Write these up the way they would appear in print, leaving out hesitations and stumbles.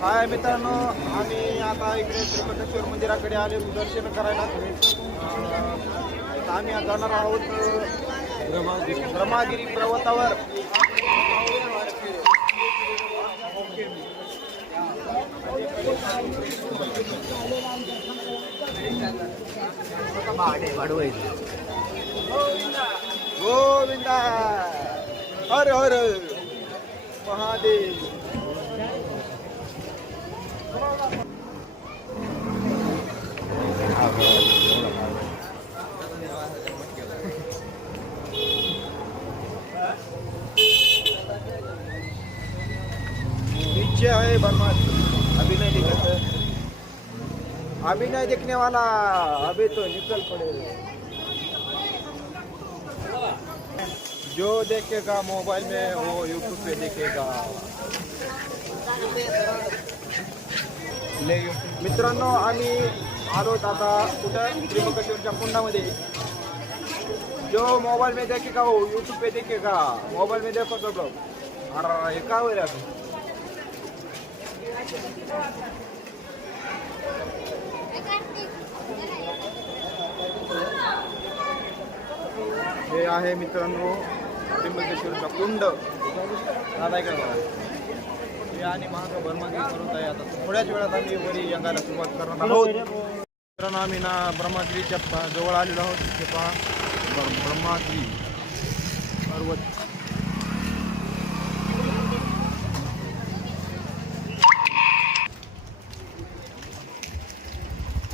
हाय मित्रांनो, आम्ही आता इकडे त्र्यंबकेश्वर मंदिराकडे आले दर्शन करायला. आम्ही जाणार आहोत ब्रह्मगिरी पर्वतावर. गोविंदा हर हर महादेव. नीचे है बर्मा. अभिनय देखने वाला अभी तो निकल पड़े. जो देखेगा मोबाइल में वो यूट्यूब पे देखेगा. मित्रांनो, आम्ही आलो आता कुठं त्र्यंबकेश्वरच्या कुंडामध्ये. जो मोबाइल में देखेगा वो यूट्यूब पे देखेगा. मोबाइल में देखो सब लोग. अरे हे काय होईल आता. हे आहे मित्रांनो त्र्यंबकेश्वरचा कुंड. दादा इकडे बघा. हे आणि महाग ब्रह्मगिरी पर्वत आहे. आता थोड्याच वेळात आम्ही वरी यंगायला सुरुवात करणार आहोत. मित्रांनो, आम्ही ना ब्रह्मगिरीच्या जवळ आलेलो आहोत. इथे पहा ब्रह्मगिरी पर्वत.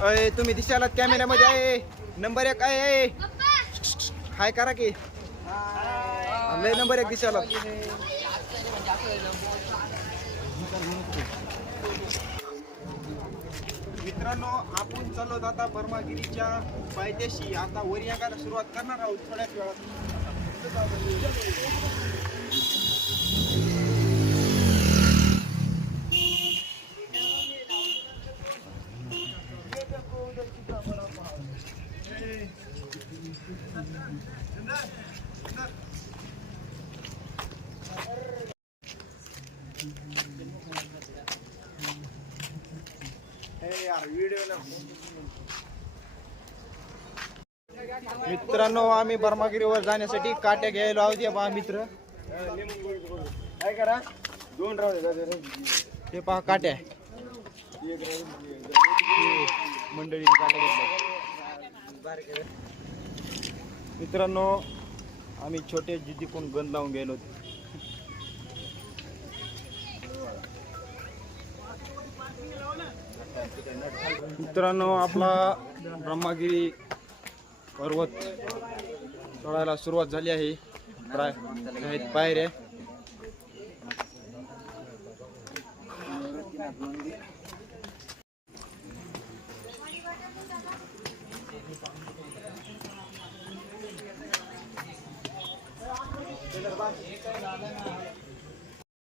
अय तुम्ही दिसायला कॅमेऱ्यामध्ये आहे. नंबर 1 आहे. हाय करा की. लय नंबर 1 दिसायला. मित्रांनो, आपण चाललो आता ब्रह्मगिरीच्या पायथ्याशी. आता वर यायला सुरुवात करणार आहोत थोड्याच वेळात. मित्रांनो, आम्ही ब्रह्मगिरीवर जाण्यासाठी काट्या घ्यायला आहोत. या पहा मित्र, काय करा 2 राहू. हे पहा काट्या. मंडळीने काट्या घेतल्या. मित्रांनो, आम्ही छोटे जिद्दी कोण गण लावून गेलो. मित्रांनो, आपला ब्रह्मगिरी पर्वत चढायला सुरुवात झाली आहे. पायऱ्या.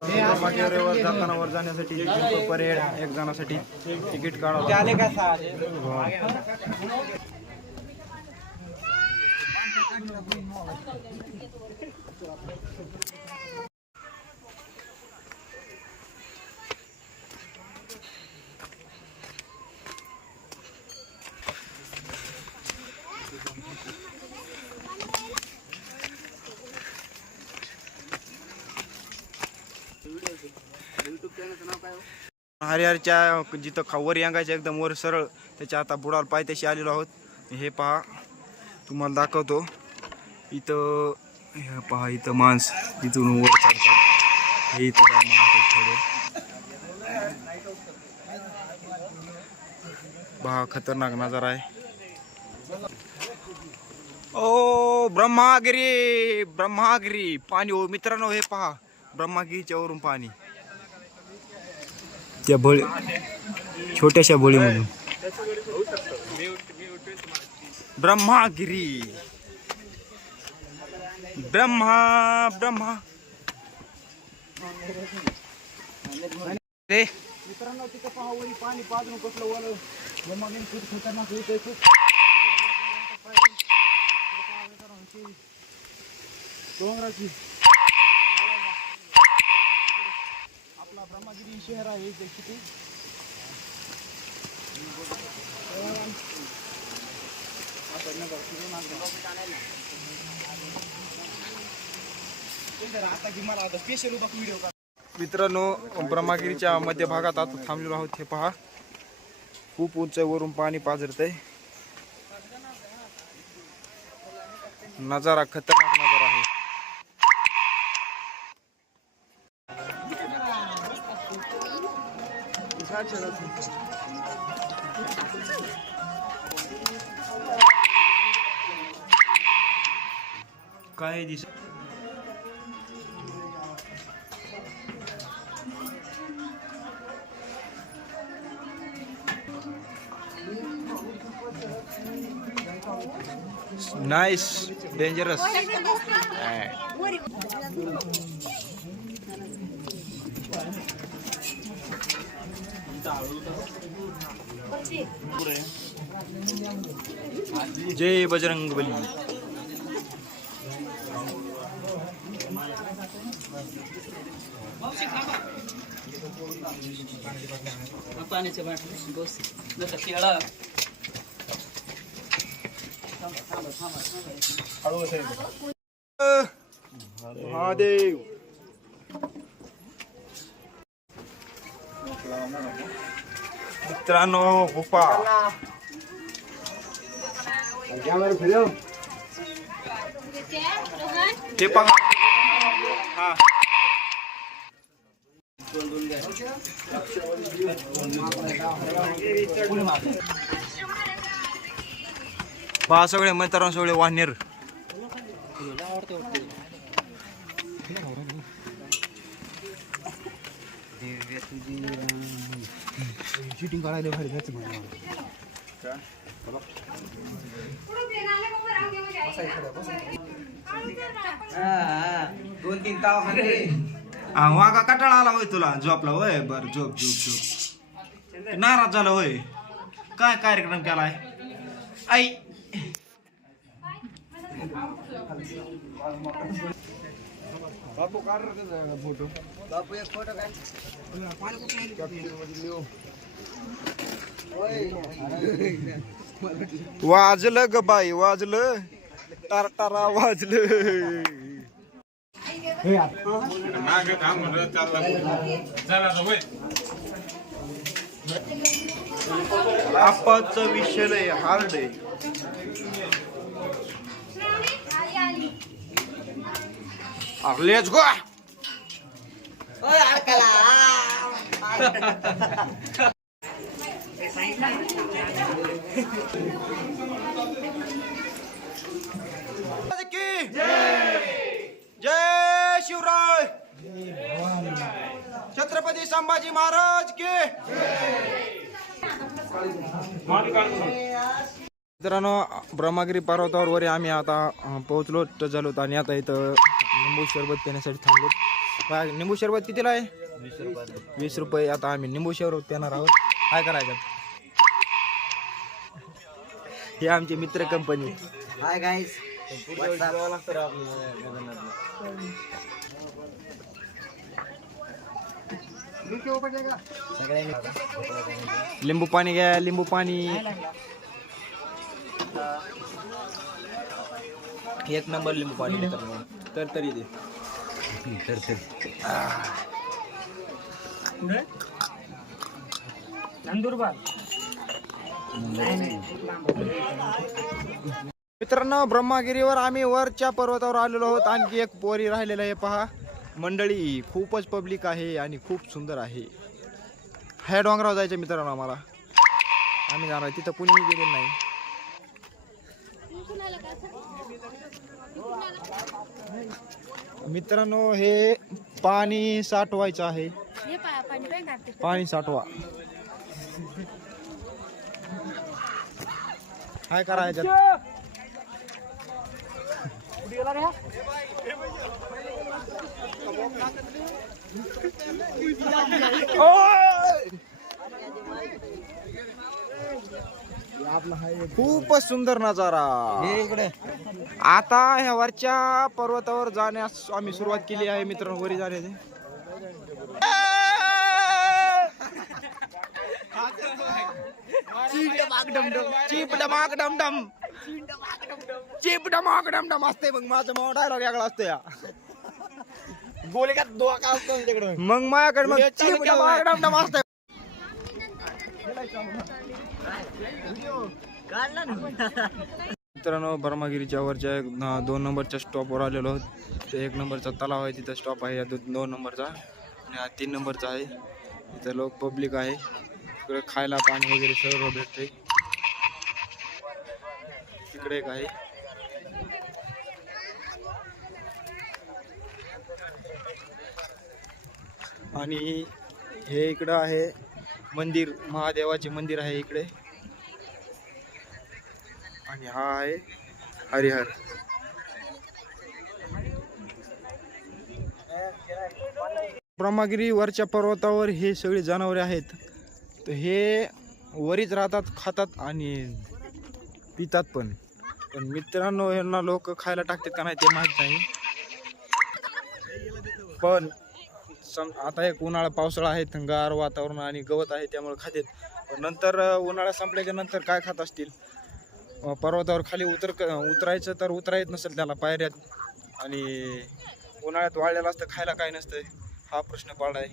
ब्रह्मगिरीवर जाताना वर जाण्यासाठी परेड 1 जणासाठी तिकीट काढावं. हरिहरच्या जिथं वर यांगायच्या एकदम वर सरळ त्याच्या आता बुडाला पायथ्याशी आलेलो आहोत. हे पहा, तुम्हाला दाखवतो. इथं हे पहा, इथं माणस इथून वर चढतात. हे इथं काय माणस थोडे पहा, खतरनाक नजारा आहे. ओ ब्रह्मगिरी ब्रह्मगिरी पाणी. हो मित्रांनो, हे पहा ब्रह्मगिरीच्या वरून पाणी. त्या बळी छोट्याशा बळीमधून ब्रह्मगिरी. ब्रह्मा ब्रह्मा रे. मित्रांनो, तिथं पहा वरी पाणी पाजून कसलं वालं. ब्रह्मगिरी खूप खतरनाक होते. खूप डोंगराची आपला ब्रह्म ब्रह्मगिरी शहर आहे ते किती मित्रांनो ब्रह्मगिरीच्या मध्य भागात आता थांबलेलो आहोत. हे पहा खूप उंचावरून पाणी पाझरतंय. नजारा खतरनाक नजारा आहे. काय दिस नाइस डेंजरस. जय बजरंग बली. पाण्याच्या बाटल्या बस जसं शिळा महादेव. मित्रांनो गुफा ते पहा. हा पहा सगळे मित्रांनो सगळे वाहनेर. शूटिंग करायला भारी जायचं मला. दोन तीन ताव वागा कटाळा आला होय तुला झोपला होय. बर झोप झोप झोप. नाराज झाला होय. काय कार्यक्रम केलाय आई. बापू काढ फोटो. बापू एक फोटो काय वाजलं ग बाई वाजलं. टारटारा वाजलं. आपाचा विषय हार्ड आहे. Let's go. जय शिवराय. छत्रपती संभाजी महाराज के. मित्रांनो ब्रह्मगिरी पर्वतावर वर आम्ही आता पोहोचलो टच झालो. आणि आता इथं निंबू सरबत पिण्यासाठी थांबलो. निंबू सरबत कितीला आहे? 20 रुपये. आता आम्ही निंबू सरबत पिणार आहोत. काय करायचं? हे आमची मित्र कंपनी. Hi guys. लिंबू पाणी घ्या. लिंबू पाणी एक नंबर लिंबू पाणी. तर तरी दे. नंदुरबार. मित्रांनो ब्रह्मगिरीवर आम्ही वरच्या पर्वतावर आलेलो आहोत. आणखी एक पोरी राहिलेला आहे पहा. मंडळी खूपच पब्लिक आहे आणि खूप सुंदर आहे. ह्या डोंगरावर जायचं मित्रांनो आम्हाला. आम्ही जाणार तिथं कुणीही गेलेलं नाही. मित्रांनो हे पाणी साठवायचं आहे. पाणी साठवा. काय करायचं? खूपच सुंदर नजारा. आता ह्या वरच्या पर्वतावर जाण्यास आम्ही सुरुवात केली आहे मित्रांनो. वरी जाण्याची चिप डमाक डमडम चिप डमाक डमडम असते मग माझा मग डायलॉग वेगळा असतो या गोले का दोहा का असतो तुमच्याकडे मग माझ्याकडे मग चिप डमाक डमडम असते. मित्रांनो ब्रह्मगिरीच्या वरच्या 2 नंबरच्या स्टॉपवर आलेलो आहोत. ते 1 नंबरचा तलाव आहे तिथं स्टॉप आहे, या 2 नंबरचा आणि हा 3 नंबरचा आहे. इथं लोक पब्लिक आहे, तिकडे खायला पाणी वगैरे सर्व भेटते. तिकडे एक आहे. आणि हे इकडं आहे मंदिर, महादेवाचे मंदिर आहे इकडे. आणि हा आहे हरिहर. ब्रह्मगिरी वरच्या पर्वतावर हे सगळे जनावरे आहेत. तर हे वरीच राहतात, खातात आणि पितात पण. पण मित्रांनो यांना लोक खायला टाकतात का नाही ते माहीत नाही. पण आता एक उन्हाळा पावसाळा आहे, थंगार वातावरण आणि गवत आहे त्यामुळे खातात. पण नंतर उन्हाळा संपल्याच्या नंतर काय खात असतील. पर्वतावर खाली उतरायचं तर उतरायच नसेल त्याला पायऱ्यात, आणि उन्हाळ्यात वाळलेलं असतं, खायला काय नसतं. हा प्रश्न पडला आहे.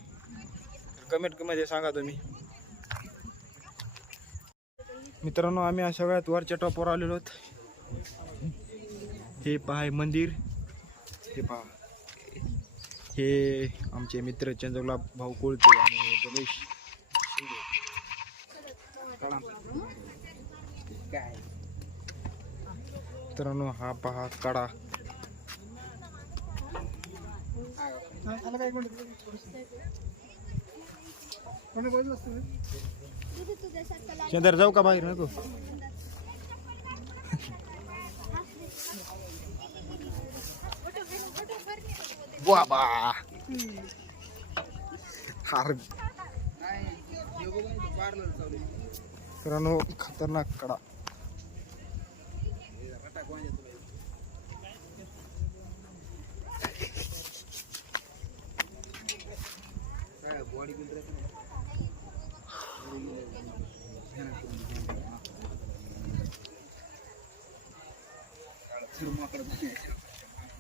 कमेंटमध्ये सांगा तुम्ही. मित्रांनो आम्ही सगळ्यात वरच्या टॉपवर आलेलो आहोत. हे पहा मंदिर, हे पहा हे आमचे मित्र चंद्रगुलाब भाऊ कोळते आणि गणेश काय मित्रांनो हा पहा कडा. चंद्र जाऊ का बाहेर नको. बाबा मित्रांनो खतरनाक कडा. बॉडी बिल्डर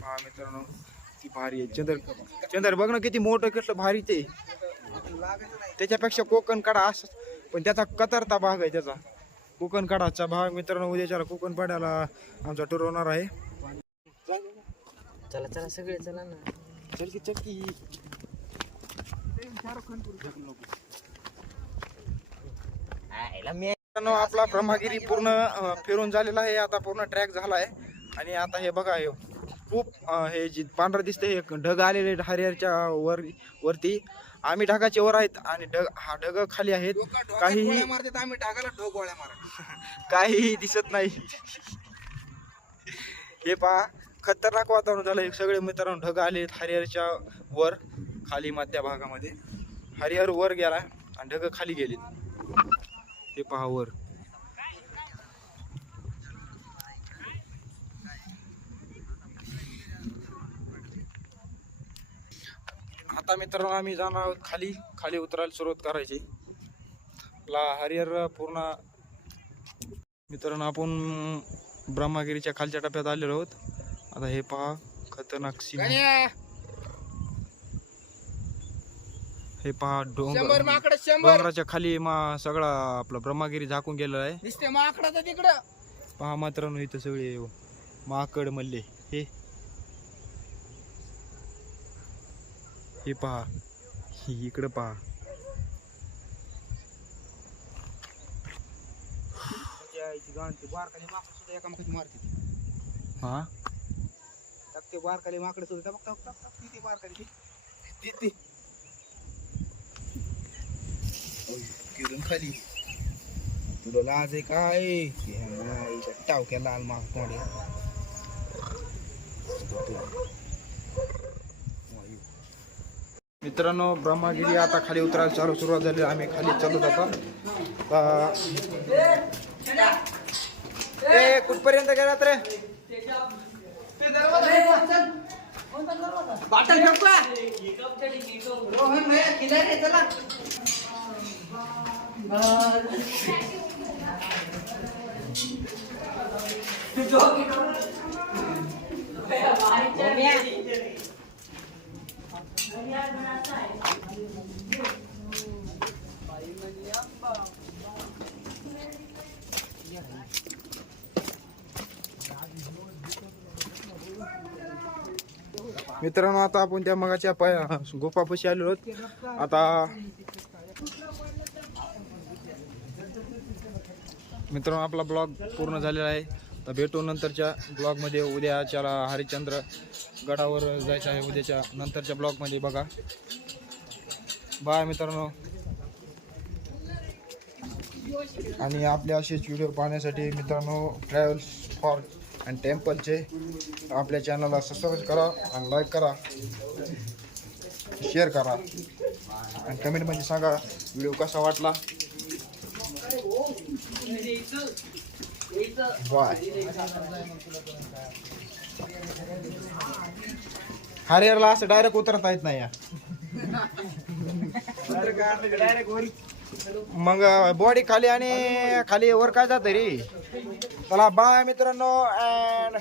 हा मित्रांनो ती भारी आहे. चंद्र बघ ना किती मोठं कसलं भारी ते. त्याच्यापेक्षा कोकण कडा असं, पण त्याचा कतरता भाग आहे त्याचा. कोकण कडाचा भाग मित्रांनो उद्याच्याला कोकण पाड्याला आमचा टूर होणार आहे. चला चला सगळे चला ना. चल की चल की. मित्रांनो आपला ब्रह्मगिरी पूर्ण फिरून झालेला आहे. आता पूर्ण ट्रॅक झाला आहे. आणि आता हे बघा, हे खूप हे जे पांढरं दिसते हे ढग आलेले हरिहरच्या वरती. आम्ही ढगाच्या वर आहेत आणि हा ढग खाली आहेत. काहीही मारतात, आम्ही ढगाला ढोक गोळ्या मारा. काहीही दिसत नाही. हे पहा खतरनाक वातावरण झालं. सगळे मित्रांनो ढग आले हरिहरच्या वर, खाली मध्य भागामध्ये. हरिहर वर गेला आणि ढग खाली गेले. हे पहा वर. आता मित्रांनो आम्ही जाणार आहोत खाली. खाली उतरायला सुरुवात करायची. आपला हरिहर पूर्ण. मित्रांनो आपण ब्रह्मगिरीच्या खालच्या टप्प्यात आलेलो आहोत. आता हे पहा खतरनाक सीन. हे पहा डोंगराच्या खाली सगळा आपला ब्रह्मगिरी झाकून गेलेला आहे. दिसते माकडाचं तिकडं. पहा मित्रांनो इथं सगळे माकड मल्ले. हे पहा इकडं पहा. बारकाली माकड सुद्धा एकामेकाची मारते. हा ते बारकाली माकड सुद्धा बघता बघता ती बारकाली ती खाली. तुला लाज आहे काय? टावक्या लाल माग. मित्रांनो ब्रह्मगिरी आता खाली उतरायला सुरुवात झाली. आम्ही खाली चालू आता. कुठपर्यंत गेलात रे? बाटल मित्रांनो आता आपण त्या मगाच्या गोपापाशी आलो आहोत. आता मित्रांनो आपला ब्लॉग पूर्ण झालेला आहे. तर भेटू नंतरच्या ब्लॉगमध्ये. उद्याच्याला हरिश्चंद्र गडावर जायचं आहे उद्याच्या नंतरच्या ब्लॉगमध्ये बघा. बाय मित्रांनो. आणि आपले असेच व्हिडिओ पाहण्यासाठी मित्रांनो ट्रॅव्हल्स फॉर अँड टेम्पलचे आपल्या चॅनलला सबस्क्राईब करा आणि लाईक करा, शेअर करा आणि कमेंटमध्ये सांगा व्हिडिओ कसा वाटला. बाय. हरिहरला असं डायरेक्ट उतरता येत नाही या. मग बॉडी खाली आणि खाली वर काय जात रे. चला बाय मित्रांनो. अँड